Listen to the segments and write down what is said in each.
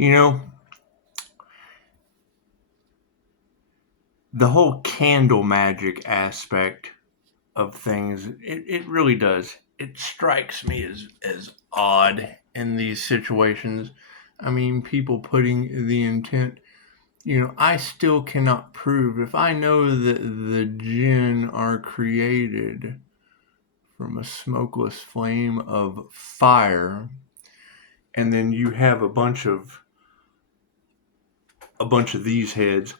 You know, the whole candle magic aspect of things, it really does. It strikes me as odd in these situations. I mean, people putting the intent, I still cannot prove if I know that the jinn are created from a smokeless flame of fire, and then you have a bunch of these heads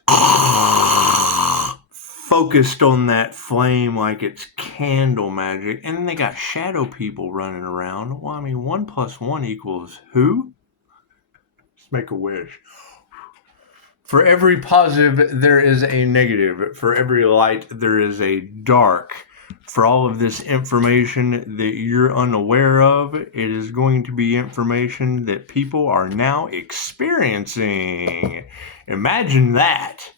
focused on that flame like it's candle magic, and then they got shadow people running around. Well, I mean, 1 plus 1 equals who? Let's make a wish. For every positive, there is a negative. For every light, there is a dark. For all of this information that you're unaware of, it is going to be information that people are now experiencing. Imagine that.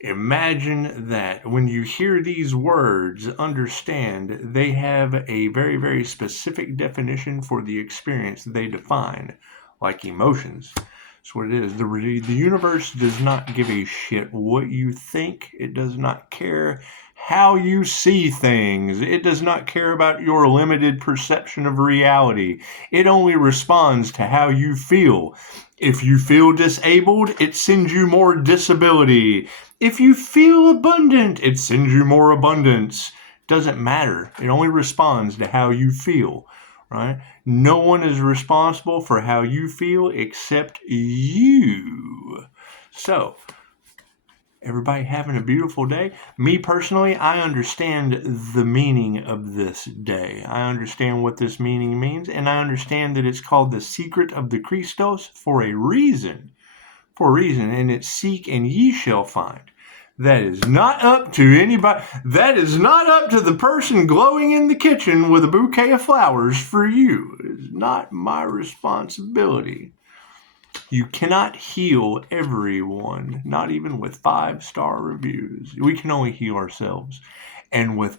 Imagine that. When you hear these words, understand they have a very, very specific definition for the experience they define, like emotions. That's what it is. The universe does not give a shit what you think. It does not care how you see things. It does not care about your limited perception of reality. It only responds to how you feel. If you feel disabled, it sends you more disability. If you feel abundant, it sends you more abundance. Doesn't matter. It only responds to how you feel, right? No one is responsible for how you feel except you. So, everybody having a beautiful day? Me personally, I understand the meaning of this day. I understand what this meaning means, and I understand that it's called the secret of the Christos for a reason. And it's seek and ye shall find. That is not up to anybody. That is not up to the person glowing in the kitchen with a bouquet of flowers for you. It's not my responsibility. You cannot heal everyone, not even with 5-star reviews. We can only heal ourselves. And with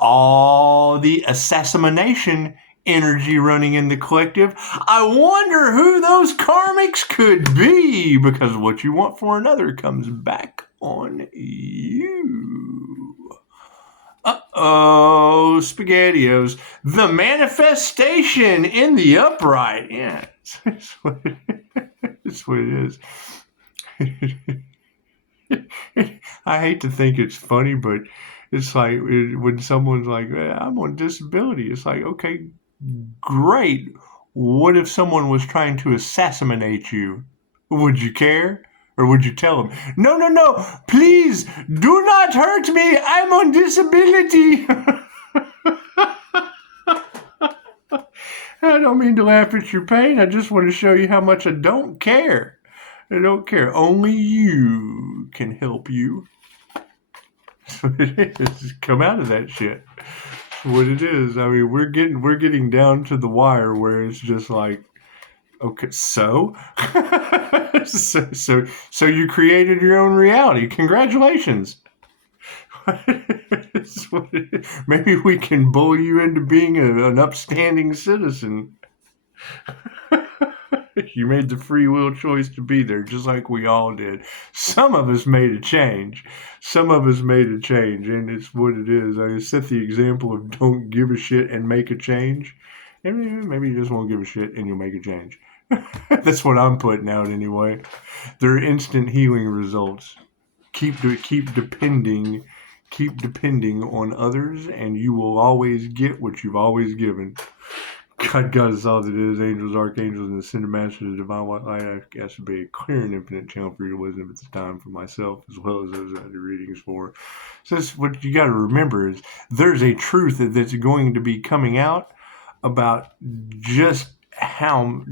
all the assassination energy running in the collective, I wonder who those karmics could be, because what you want for another comes back on you. Uh-oh, SpaghettiOs. The manifestation in the upright. Yeah, that's what it is. I hate to think it's funny, but it's like when someone's like, I'm on disability. It's like, okay, great. What if someone was trying to assassinate you? Would you care? Or would you tell them, no, please do not hurt me. I'm on disability. I don't mean to laugh at your pain. I just want to show you how much I don't care. I don't care. Only you can help you. That's what it is. Come out of that shit. That's what it is. I mean, we're getting down to the wire where it's just like, okay, so so you created your own reality. Congratulations. Maybe we can bully you into being an upstanding citizen. You made the free will choice to be there, just like we all did. Some of us made a change. And it's what it is. I set the example of don't give a shit and make a change. And maybe you just won't give a shit and you'll make a change. That's what I'm putting out anyway. There are instant healing results. Keep depending on others, and you will always get what you've always given. God is all that is. Angels, archangels, and ascended masters of divine light. I ask to be a clear and infinite channel for your wisdom at this time for myself, as well as those I do readings for. So that's what you got to remember is there's a truth that's going to be coming out about just how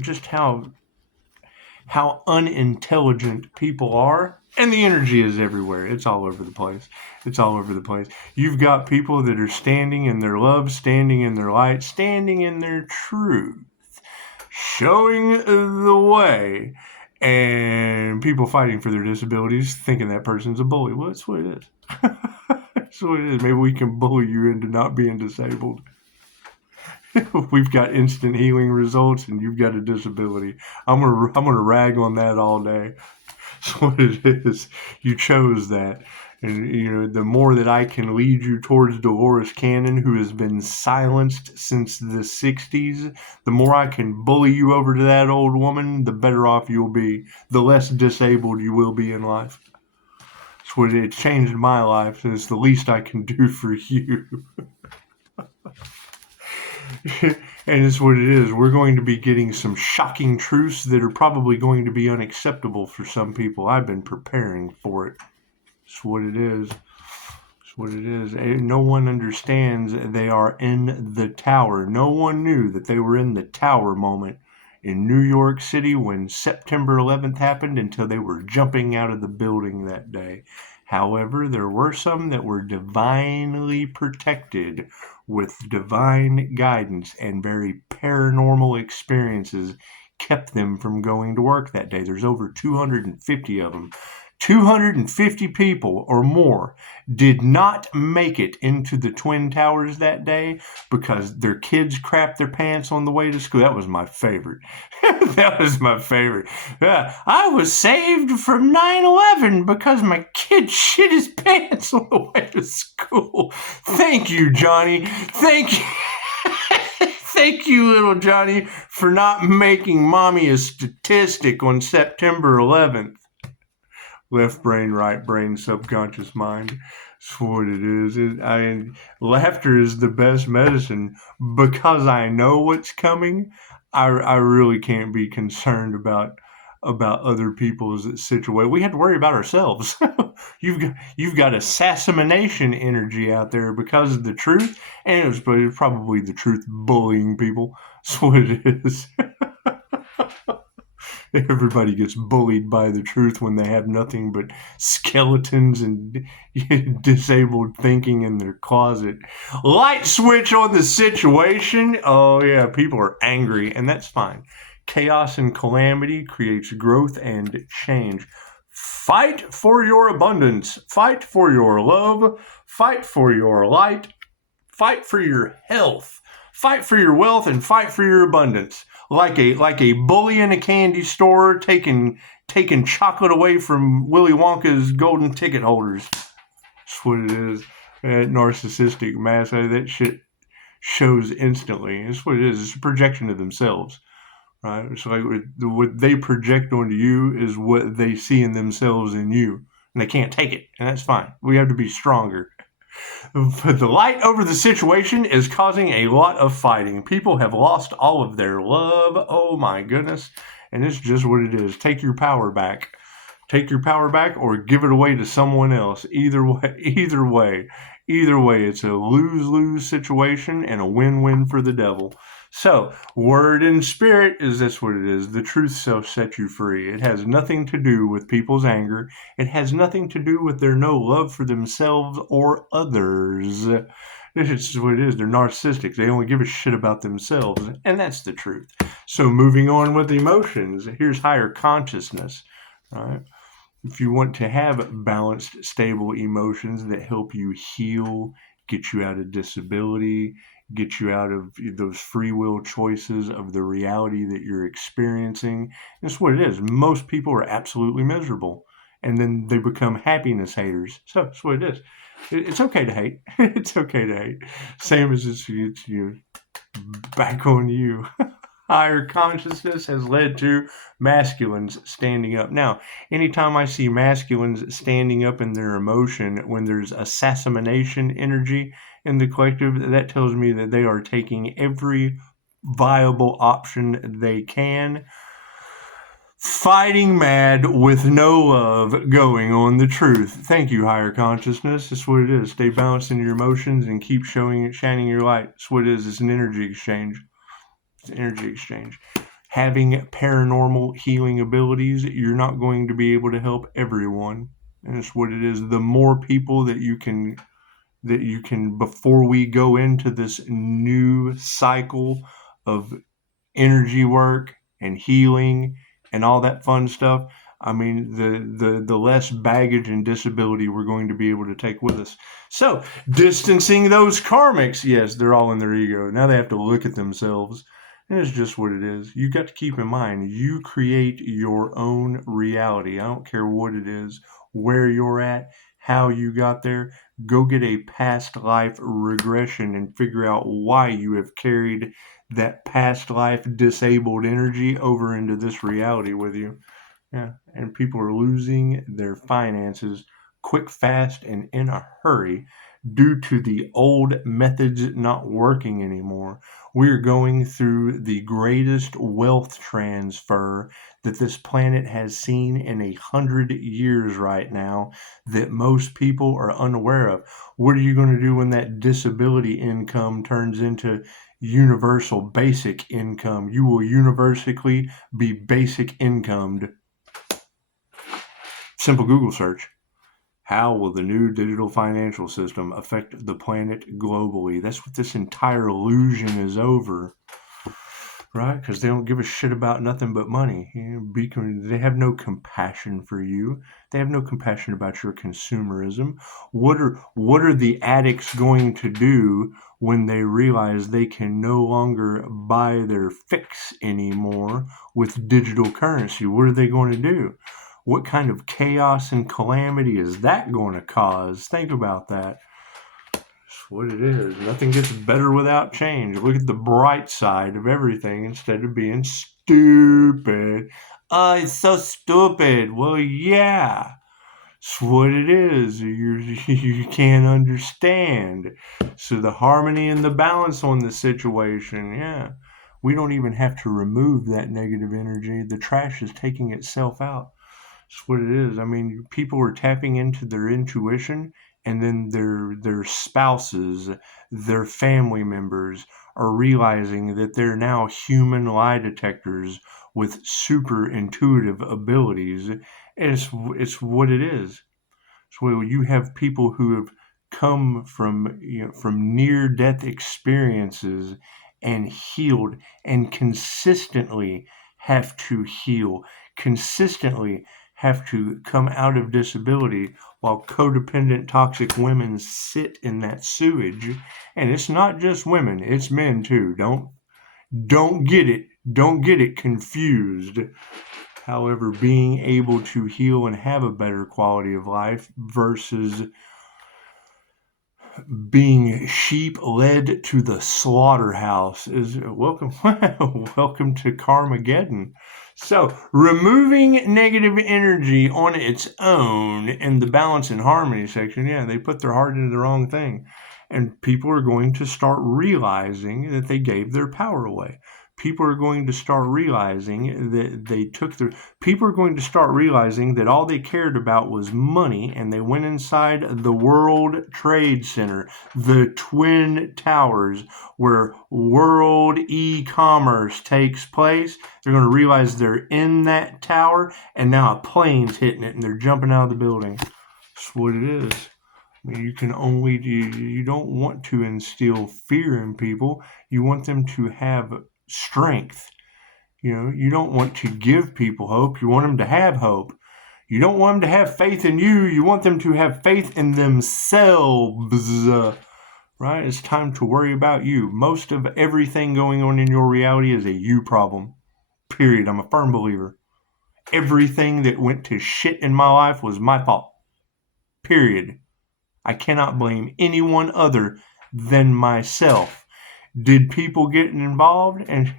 unintelligent people are, and the energy is everywhere. It's all over the place. You've got people that are standing in their love, standing in their light, standing in their truth, showing the way, and people fighting for their disabilities, thinking that person's a bully. Well, that's what it is. That's what it is. Maybe we can bully you into not being disabled. We've got instant healing results, and you've got a disability. I'm gonna rag on that all day. That's what it is. You chose that. And, the more that I can lead you towards Dolores Cannon, who has been silenced since the 60s, the more I can bully you over to that old woman, the better off you'll be. The less disabled you will be in life. That's what it changed my life, and it's the least I can do for you. And it's what it is. We're going to be getting some shocking truths that are probably going to be unacceptable for some people. I've been preparing for it. It's what it is. It's what it is. And no one understands they are in the tower. No one knew that they were in the tower moment in New York City when September 11th happened until they were jumping out of the building that day. However, there were some that were divinely protected with divine guidance, and very paranormal experiences kept them from going to work that day. There's over 250 of them. 250 people or more did not make it into the Twin Towers that day because their kids crapped their pants on the way to school. That was my favorite. That was my favorite. I was saved from 9/11 because my kid shit his pants on the way to school. Thank you, Johnny. Thank you. Thank you, little Johnny, for not making mommy a statistic on September 11th. Left brain, right brain, subconscious mind. That's what it is. Laughter is the best medicine because I know what's coming. I really can't be concerned about other people's situation. We have to worry about ourselves. You've got assassination energy out there because of the truth, and it was probably the truth bullying people. That's what it is. Everybody gets bullied by the truth when they have nothing but skeletons and disabled thinking in their closet. Light switch on the situation. Oh, yeah, people are angry, and that's fine. Chaos and calamity creates growth and change. Fight for your abundance. Fight for your love. Fight for your light. Fight for your health. Fight for your wealth, and fight for your abundance. Like a bully in a candy store taking chocolate away from Willy Wonka's golden ticket holders. That's what it is. That narcissistic mass, that shit shows instantly. That's what it is. It's a projection of themselves, right? It's like what they project onto you is what they see in themselves in you, and they can't take it, and that's fine. We have to be stronger. But the light over the situation is causing a lot of fighting. People have lost all of their love. Oh my goodness. And it's just what it is. Take your power back. Take your power back or give it away to someone else. Either way, it's a lose-lose situation and a win-win for the devil. So, word and spirit is this what it is. The truth shall set you free. It has nothing to do with people's anger. It has nothing to do with their no love for themselves or others. It's what it is. They're narcissistic. They only give a shit about themselves. And that's the truth. So moving on with emotions, here's higher consciousness. Right? If you want to have balanced, stable emotions that help you heal, get you out of disability, get you out of those free will choices of the reality that you're experiencing. That's what it is. Most people are absolutely miserable, and then they become happiness haters. So that's what it is. It's okay to hate. It's okay to hate. Same as it's you. Back on you. Higher consciousness has led to masculines standing up. Now, anytime I see masculines standing up in their emotion when there's assassination energy in the collective, that tells me that they are taking every viable option they can, fighting mad with no love, going on the truth. Thank you, higher consciousness. That's what it is. Stay balanced in your emotions and keep shining your light. That's what it is. It's an energy exchange. Energy exchange. Having paranormal healing abilities, you're not going to be able to help everyone. And it's what it is. The more people that you can, before we go into this new cycle of energy work and healing and all that fun stuff, I mean, the less baggage and disability we're going to be able to take with us. So, distancing those karmics, yes, they're all in their ego. Now they have to look at themselves. And it's just what it is. You got to keep in mind, you create your own reality. I don't care what it is, where you're at, how you got there. Go get a past life regression and figure out why you have carried that past life disabled energy over into this reality with you. Yeah, and people are losing their finances quick, fast, and in a hurry due to the old methods not working anymore. We're going through the greatest wealth transfer that this planet has seen in 100 years right now that most people are unaware of. What are you going to do when that disability income turns into universal basic income? You will universally be basic incomed. Simple Google search. How will the new digital financial system affect the planet globally? That's what this entire illusion is over, right? Because they don't give a shit about nothing but money. They have no compassion for you. They have no compassion about your consumerism. What are the addicts going to do when they realize they can no longer buy their fix anymore with digital currency? What are they going to do? What kind of chaos and calamity is that going to cause? Think about that. That's what it is. Nothing gets better without change. Look at the bright side of everything instead of being stupid. Oh, it's so stupid. Well, yeah. That's what it is. You can't understand. So the harmony and the balance on the situation, yeah. We don't even have to remove that negative energy. The trash is taking itself out. That's what it is. I mean, people are tapping into their intuition, and then their spouses, their family members are realizing that they're now human lie detectors with super intuitive abilities. And it's what it is. So you have people who have come from near death experiences and healed and consistently have to heal, consistently have to come out of disability while codependent toxic women sit in that sewage. And it's not just women, it's men too. Don't get it confused. However, being able to heal and have a better quality of life versus being sheep led to the slaughterhouse is welcome to Carmageddon. So removing negative energy on its own in the balance and harmony section, yeah, they put their heart into the wrong thing. And people are going to start realizing that they gave their power away. People are going to start realizing that people are going to start realizing that all they cared about was money, and they went inside the World Trade Center, the Twin Towers, where world e-commerce takes place. They're going to realize they're in that tower, and now a plane's hitting it, and they're jumping out of the building. That's what it is. I mean, you don't want to instill fear in people. You want them to have strength. You don't want to give people hope. You want them to have hope. You don't want them to have faith in you. You want them to have faith in themselves. Right? It's time to worry about you. Most of everything going on in your reality is a you problem. Period. I'm a firm believer. Everything that went to shit in my life was my fault. Period. I cannot blame anyone other than myself. Did people get involved? And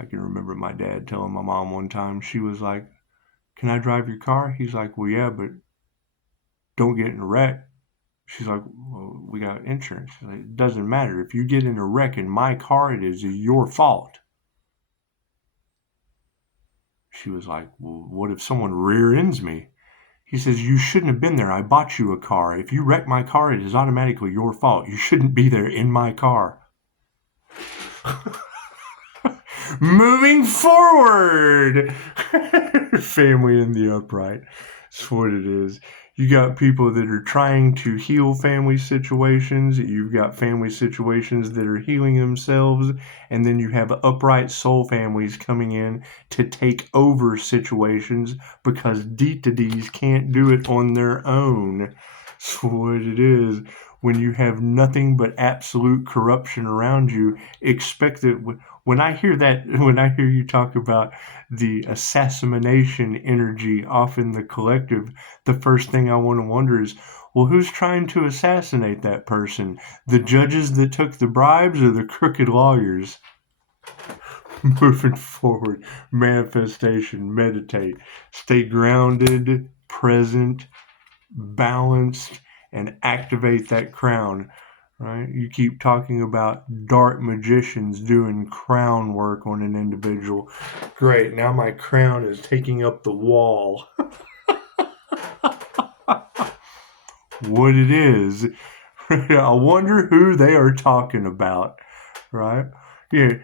I can remember my dad telling my mom one time, she was like, "Can I drive your car?" He's like, "Well, yeah, but don't get in a wreck." She's like, "Well, we got insurance." She's like, "It doesn't matter. If you get in a wreck in my car, it is your fault." She was like, "Well, what if someone rear ends me?" He says, "You shouldn't have been there. I bought you a car. If you wreck my car, it is automatically your fault. You shouldn't be there in my car." Moving forward, family in the upright. That's what it is. You got people that are trying to heal family situations. You've got family situations that are healing themselves. And then you have upright soul families coming in to take over situations because D-to-Ds can't do it on their own. That's what it is. When you have nothing but absolute corruption around you, expect that. When I hear that, when I hear you talk about the assassination energy off in the collective, the first thing I want to wonder is, well, who's trying to assassinate that person? The judges that took the bribes or the crooked lawyers? Moving forward, manifestation, meditate, stay grounded, present, balanced, and activate that crown. Right? You keep talking about dark magicians doing crown work on an individual. Great, now my crown is taking up the wall. What it is. I wonder who they are talking about, right? Yeah,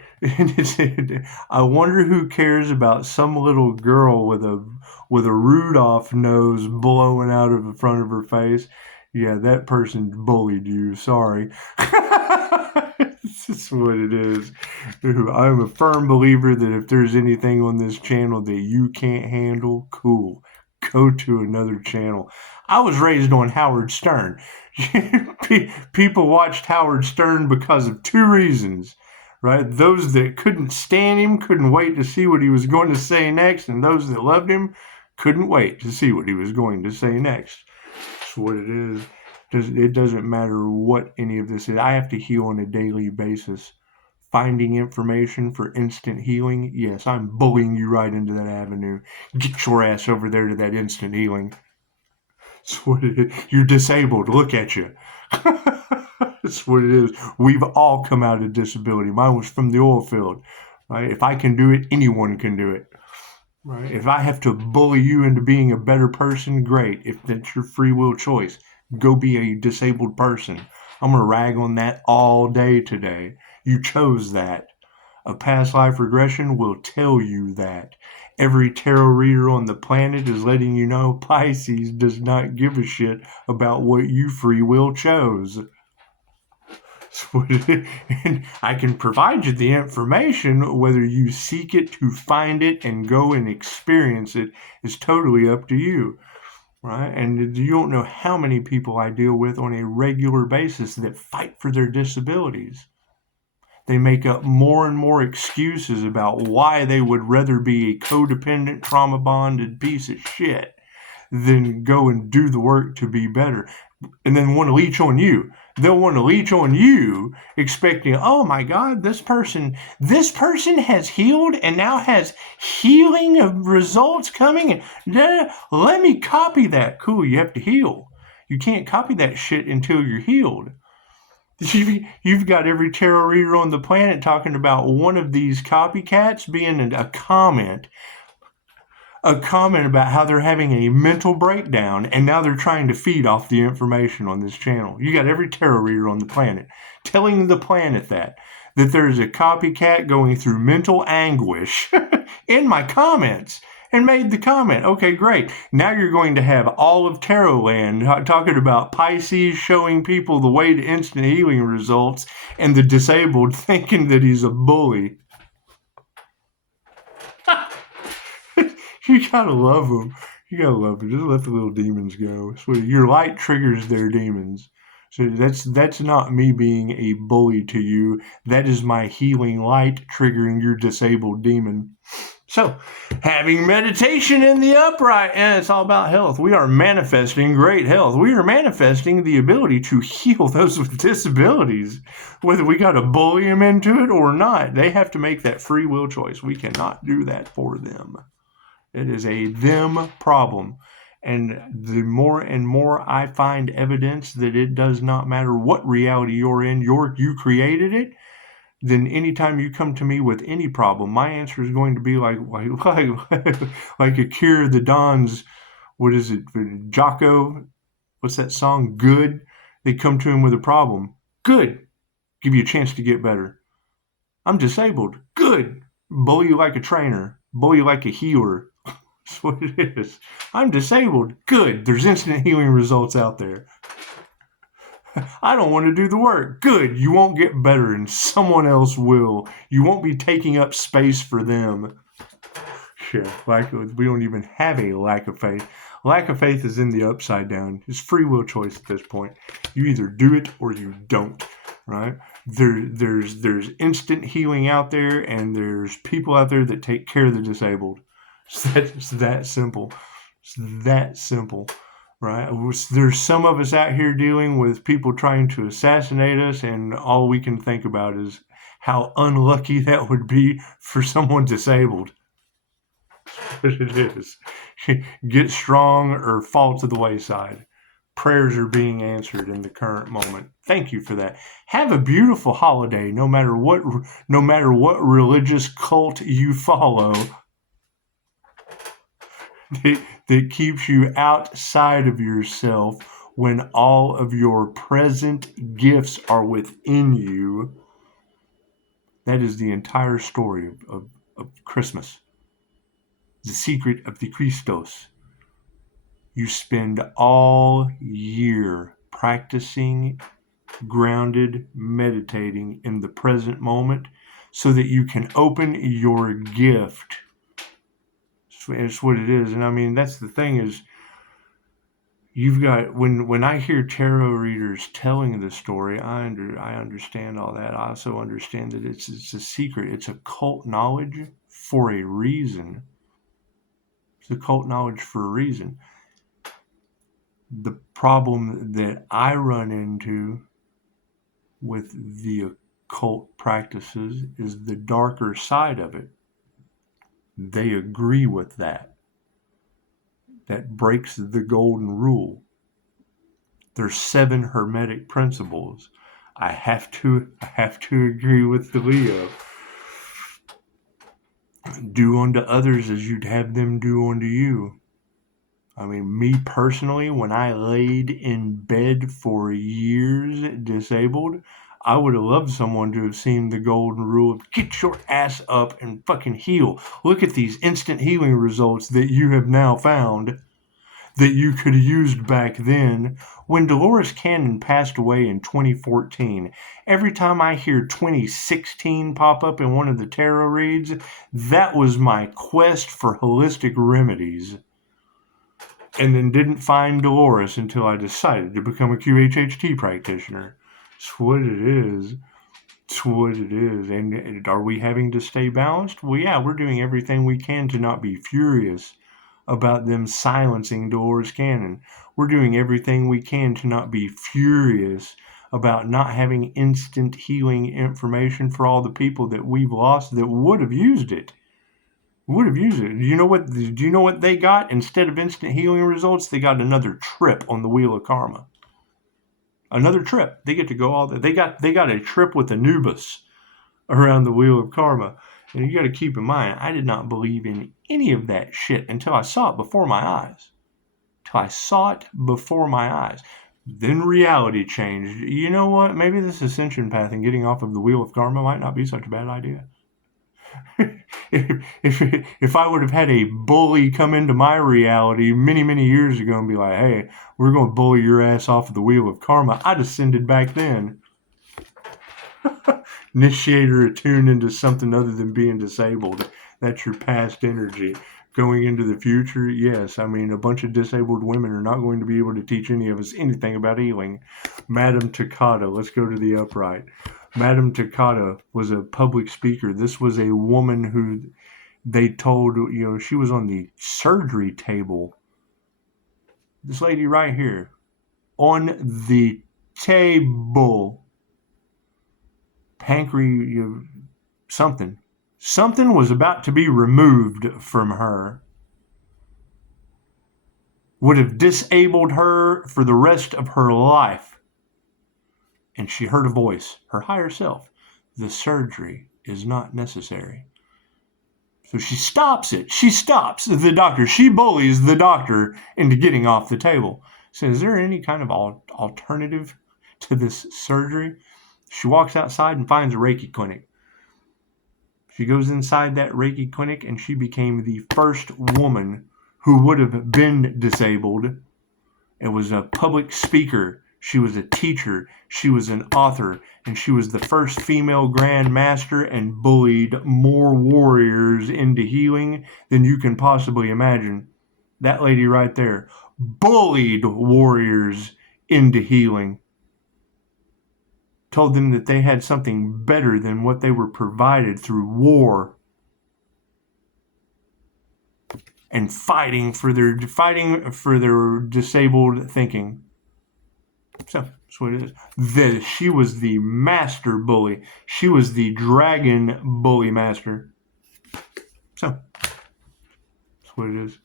I wonder who cares about some little girl with a Rudolph nose blowing out of the front of her face. Yeah, that person bullied you. Sorry. This is what it is. I'm a firm believer that if there's anything on this channel that you can't handle, cool. Go to another channel. I was raised on Howard Stern. People watched Howard Stern because of two reasons, right? Those that couldn't stand him couldn't wait to see what he was going to say next, and those that loved him couldn't wait to see what he was going to say next. That's what it is. It doesn't matter what any of this is. I have to heal on a daily basis. Finding information for instant healing, yes, I'm bullying you right into that avenue. Get your ass over there to that instant healing. That's what it is. You're disabled. Look at you. That's what it is. We've all come out of disability. Mine was from the oil field. Right? If I can do it, anyone can do it. Right? If I have to bully you into being a better person, great. If that's your free will choice, go be a disabled person. I'm going to rag on that all day today. You chose that. A past life regression will tell you that. Every tarot reader on the planet is letting you know Pisces does not give a shit about what you free will chose. And I can provide you the information. Whether you seek it to find it and go and experience it is totally up to you. Right? And you don't know how many people I deal with on a regular basis that fight for their disabilities. They make up more and more excuses about why they would rather be a codependent, trauma bonded piece of shit than go and do the work to be better. And then want to leech on you. They'll want to leech on you, expecting, oh my God, this person has healed and now has healing results coming. And let me copy that. Cool, you have to heal. You can't copy that shit until you're healed. You've got every tarot reader on the planet talking about one of these copycats being a comment about how they're having a mental breakdown, and now they're trying to feed off the information on this channel. You got every tarot reader on the planet telling the planet that there's a copycat going through mental anguish in my comments. And made the comment, okay, great. Now you're going to have all of Tarot Land talking about Pisces showing people the way to instant healing results and the disabled thinking that he's a bully. You gotta love them. You gotta love them. Just let the little demons go. So your light triggers their demons. So that's not me being a bully to you. That is my healing light triggering your disabled demon. So, having meditation in the upright, and it's all about health. We are manifesting great health. We are manifesting the ability to heal those with disabilities. Whether we got to bully them into it or not, they have to make that free will choice. We cannot do that for them. It is a them problem. And the more and more I find evidence that it does not matter what reality you're in, you created it, then anytime you come to me with any problem, my answer is going to be like Akira the Don's, what is it, Jocko, what's that song, Good? They come to him with a problem. Good. Give you a chance to get better. I'm disabled. Good. Bully you like a trainer. Bully you like a healer. That's what it is. I'm disabled. Good. There's instant healing results out there. I don't want to do the work. Good. You won't get better and someone else will. You won't be taking up space for them. Sure. We don't even have a lack of faith. Lack of faith is in the upside down. It's free will choice at this point. You either do it or you don't, right? There's instant healing out there, and there's people out there that take care of the disabled. It's that simple. It's that simple, right? There's some of us out here dealing with people trying to assassinate us, and all we can think about is how unlucky that would be for someone disabled. What it is. Get strong or fall to the wayside. Prayers are being answered in the current moment. Thank you for that. Have a beautiful holiday, no matter what religious cult you follow that keeps you outside of yourself when all of your present gifts are within you. That is the entire story of Christmas. The secret of the Christos. You spend all year practicing, grounded, meditating in the present moment so that you can open your gift. It's what it is. And I mean, that's the thing is, you've got, when I hear tarot readers telling the story, I understand all that. I also understand that it's a secret. It's occult knowledge for a reason. It's occult knowledge for a reason. The problem that I run into with the occult practices is the darker side of it. They agree with that. That breaks the golden rule. There's 7 hermetic principles. I have to agree with the Leo. Do unto others as you'd have them do unto you. I mean, me personally, when I laid in bed for years disabled, I would have loved someone to have seen the golden rule of get your ass up and fucking heal. Look at these instant healing results that you have now found that you could have used back then. When Dolores Cannon passed away in 2014, every time I hear 2016 pop up in one of the tarot reads, that was my quest for holistic remedies. And then didn't find Dolores until I decided to become a QHHT practitioner. It's what it is. It's what it is. And are we having to stay balanced? Well, yeah, we're doing everything we can to not be furious about them silencing Dolores Cannon. We're doing everything we can to not be furious about not having instant healing information for all the people that we've lost that would have used it. Do you know what they got? Instead of instant healing results, they got another trip on the wheel of karma. Another trip. They get to go all they got a trip with Anubis around the wheel of karma. And you got to keep in mind, I did not believe in any of that shit until I saw it before my eyes. Then reality changed. You know what? Maybe this ascension path and getting off of the wheel of karma might not be such a bad idea. If I would have had a bully come into my reality many, many years ago and be like, hey, we're going to bully your ass off of the wheel of karma, I'd ascended back then. Initiator attuned into something other than being disabled. That's your past energy. Going into the future, yes. I mean, a bunch of disabled women are not going to be able to teach any of us anything about healing. Madame Takata, let's go to the upright. Madame Takata was a public speaker. This was a woman who they told, she was on the surgery table. This lady right here. On the table. Pancreas, something was about to be removed from her. Would have disabled her for the rest of her life. And she heard a voice, her higher self. The surgery is not necessary. So she stops it. She stops the doctor. She bullies the doctor into getting off the table. Says, is there any kind of alternative to this surgery? She walks outside and finds a Reiki clinic. She goes inside that Reiki clinic and she became the first woman who would have been disabled. It was a public speaker. She was a teacher. She was an author. And she was the first female Grand Master and bullied more warriors into healing than you can possibly imagine. That lady right there bullied warriors into healing. Told them that they had something better than what they were provided through war. And fighting for their disabled thinking. So that's what it is. She was the master bully. She was the dragon bully master. So that's what it is.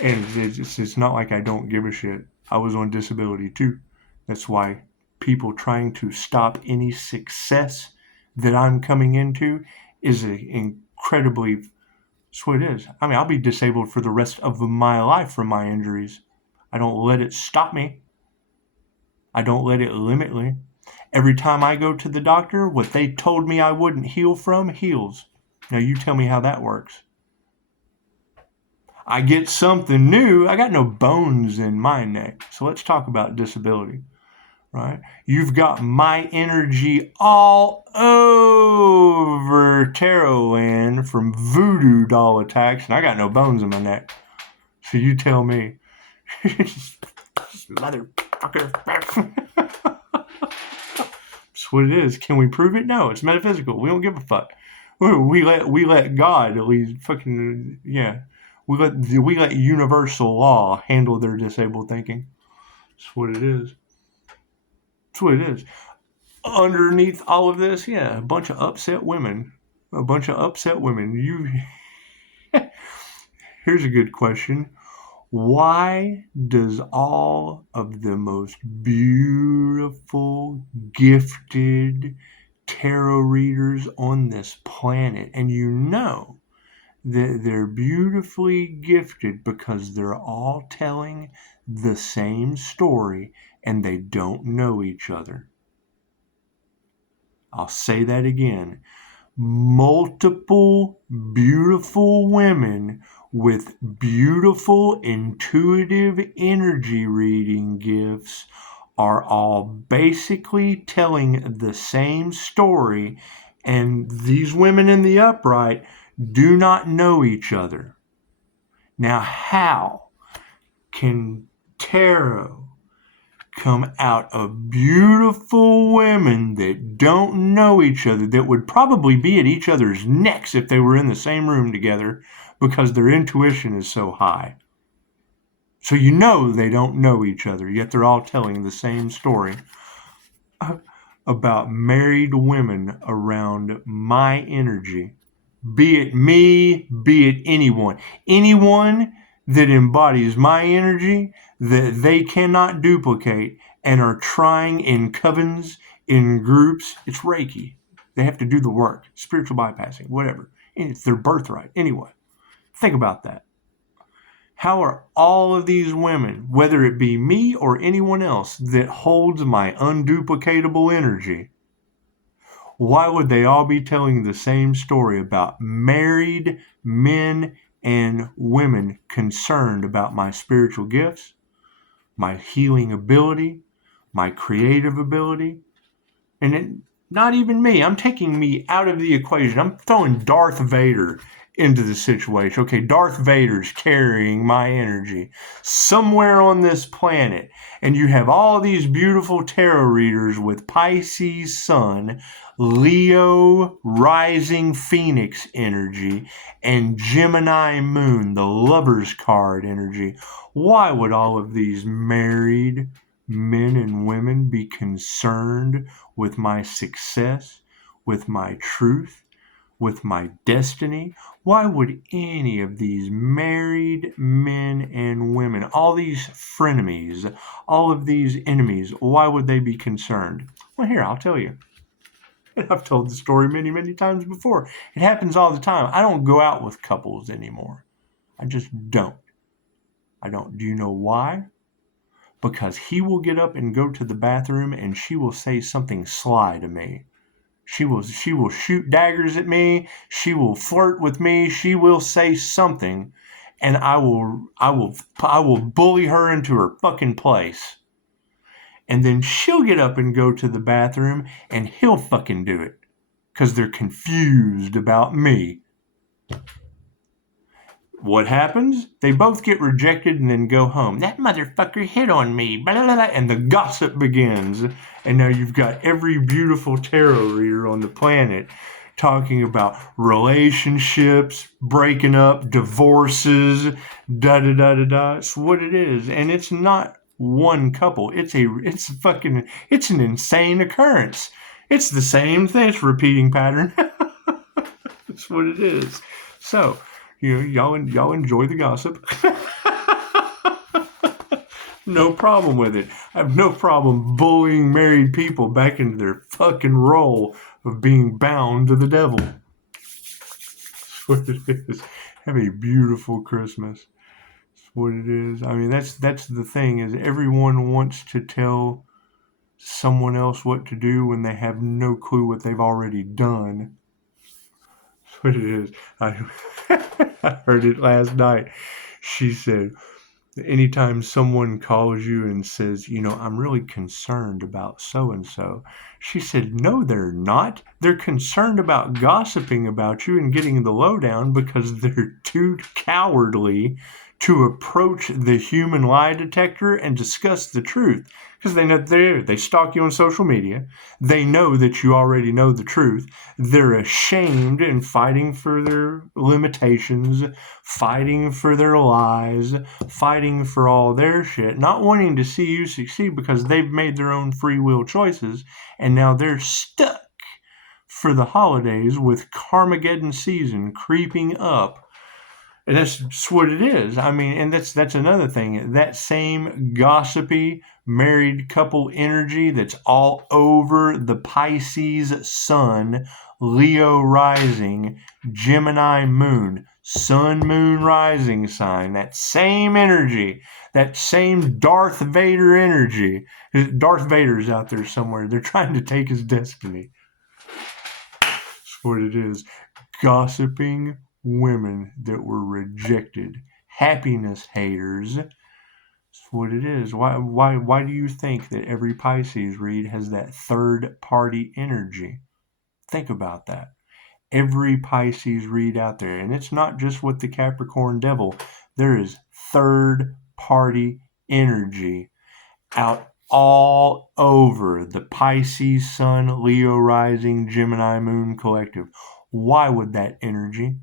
And it's not like I don't give a shit. I was on disability too. That's why people trying to stop any success that I'm coming into is incredibly. That's what it is. I mean, I'll be disabled for the rest of my life from my injuries. I don't let it stop me. I don't let it limit me. Every time I go to the doctor, what they told me I wouldn't heal from heals. Now you tell me how that works. I get something new. I got no bones in my neck. So let's talk about disability. Right? You've got my energy all over tarot land from voodoo doll attacks, and I got no bones in my neck. So you tell me. Motherfucker. That's what it is. Can we prove it? No, it's metaphysical. We don't give a fuck. We let God at least fucking We let universal law handle their disabled thinking. That's what it is. That's what it is. Underneath all of this, a bunch of upset women. Here's a good question. Why does all of the most beautiful, gifted tarot readers on this planet, and you know that they're beautifully gifted because they're all telling the same story and they don't know each other? I'll say that again. Multiple beautiful women with beautiful intuitive energy reading gifts are all basically telling the same story, and these women in the upright do not know each other. Now, how can tarot come out of beautiful women that don't know each other, that would probably be at each other's necks if they were in the same room together because their intuition is so high? So you know they don't know each other, yet they're all telling the same story about married women around my energy. Be it me, be it anyone. Anyone that embodies my energy that they cannot duplicate and are trying in covens, in groups. It's Reiki. They have to do the work. Spiritual bypassing, whatever. It's their birthright. Anyway, think about that. How are all of these women, whether it be me or anyone else that holds my unduplicatable energy, why would they all be telling the same story about married men and women concerned about my spiritual gifts, my healing ability, my creative ability? And not even me. I'm taking me out of the equation. I'm throwing Darth Vader into the situation. Okay, Darth Vader's carrying my energy somewhere on this planet, and you have all these beautiful tarot readers with Pisces Sun, Leo rising Phoenix energy, and Gemini Moon, the Lover's card energy. Why would all of these married men and women be concerned with my success, with my truth, with my destiny? Why would any of these married men and women, all these frenemies, all of these enemies, why would they be concerned? Well, here, I'll tell you. I've told the story many, many times before. It happens all the time. I don't go out with couples anymore. I just don't. I don't. Do you know why? Because he will get up and go to the bathroom and she will say something sly to me. She will shoot daggers at me. She will flirt with me. She will say something. and I will bully her into her fucking place. And then she'll get up and go to the bathroom, and he'll fucking do it. Because they're confused about me. What happens? They both get rejected and then go home. That motherfucker hit on me. Blah, blah, blah, and the gossip begins. And now you've got every beautiful tarot reader on the planet talking about relationships, breaking up, divorces, da-da-da-da-da. It's what it is. And it's not one couple. It's an insane occurrence. It's the same thing. It's a repeating pattern. That's what it is. So, y'all enjoy the gossip. No problem with it. I have no problem bullying married people back into their fucking role of being bound to the devil. That's what it is. Have a beautiful Christmas. That's what it is. I mean, that's the thing, is everyone wants to tell someone else what to do when they have no clue what they've already done. That's what it is. I heard it last night. She said, anytime someone calls you and says, I'm really concerned about so-and-so, she said, no, they're not. They're concerned about gossiping about you and getting the lowdown because they're too cowardly to approach the human lie detector and discuss the truth. Because they know they stalk you on social media. They know that you already know the truth. They're ashamed and fighting for their limitations, fighting for their lies, fighting for all their shit, not wanting to see you succeed because they've made their own free will choices, and now they're stuck for the holidays with Carmageddon season creeping up. And that's what it is. I mean, and that's another thing. That same gossipy married couple energy that's all over the Pisces sun, Leo rising, Gemini moon, sun, moon, rising sign. That same energy, that same Darth Vader energy. Darth Vader's out there somewhere. They're trying to take his destiny. That's what it is. Gossiping women that were rejected, happiness haters. That's what it is. Why do you think that every Pisces read has that third party energy? Think about that. Every Pisces read out there, and it's not just with the Capricorn devil. There is third party energy out all over the Pisces sun, Leo rising, Gemini moon collective. Why would that energy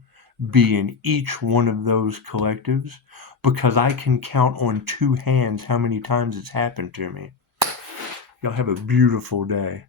be in each one of those collectives? Because I can count on two hands how many times it's happened to me. Y'all have a beautiful day.